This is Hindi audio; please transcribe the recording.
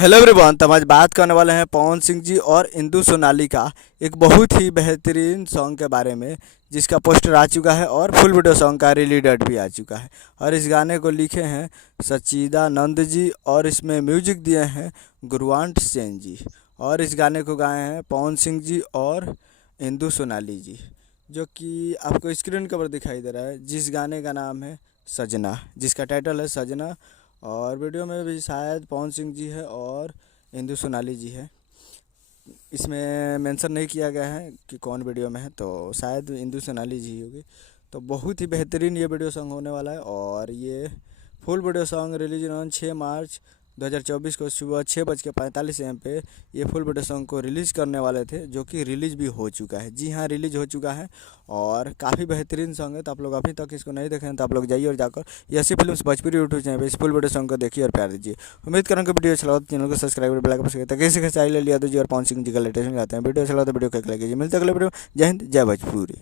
Hello everyone. तो हम आज बात करने वाले हैं पवन सिंह जी और इंदु सोनाली का एक बहुत ही बेहतरीन सॉन्ग के बारे में, जिसका पोस्टर आ चुका है और फुल वीडियो सॉन्ग का रिलीज डेट भी आ चुका है। और इस गाने को लिखे हैं सच्चिदानंद जी और इसमें म्यूजिक दिए हैं गुरवंश सेन जी। और इस गाने को गाए हैं पवन सिंह जी और इंदु सोनाली जी, जो कि आपको स्क्रीन कवर दिखाई दे रहा है। जिस गाने का नाम है सजना, जिसका टाइटल है सजना। और वीडियो में भी शायद पवन सिंह जी है और इंदु सोनाली जी है। इसमें मेंशन नहीं किया गया है कि कौन वीडियो में है, तो शायद इंदु सोनाली जी होगी। तो बहुत ही बेहतरीन ये वीडियो सॉन्ग होने वाला है। और ये full video song release on 6 मार्च 2024 को सुबह 6:45 AM पे ये फुल वीडियो सॉन्ग को रिलीज़ करने वाले थे, जो कि रिलीज़ भी हो चुका है। जी हाँ, रिलीज़ हो चुका है और काफ़ी बेहतरीन सॉन्ग है। तो आप लोग अभी तक इसको नहीं देखे हैं तो आप लोग जाइए और जाकर यसी फिल्म्स भोजपुरी यूट्यूब चैनल पे इस फुल वीडियो सॉन्ग को देखिए और प्यार दीजिए। उम्मीद करूँगा वीडियो अच्छा लगा तो चैनल को सब्सक्राइब और बेल आइकन प्रेस करिए ताकि इसी के साथ लिया दीजिए और पवन सिंह जी का लेटेस्ट आते हैं। वीडियो अच्छा लगा तो वीडियो को लाइक कीजिए। मिलते हैं अगले वीडियो। जय हिंद, जय भोजपुरी।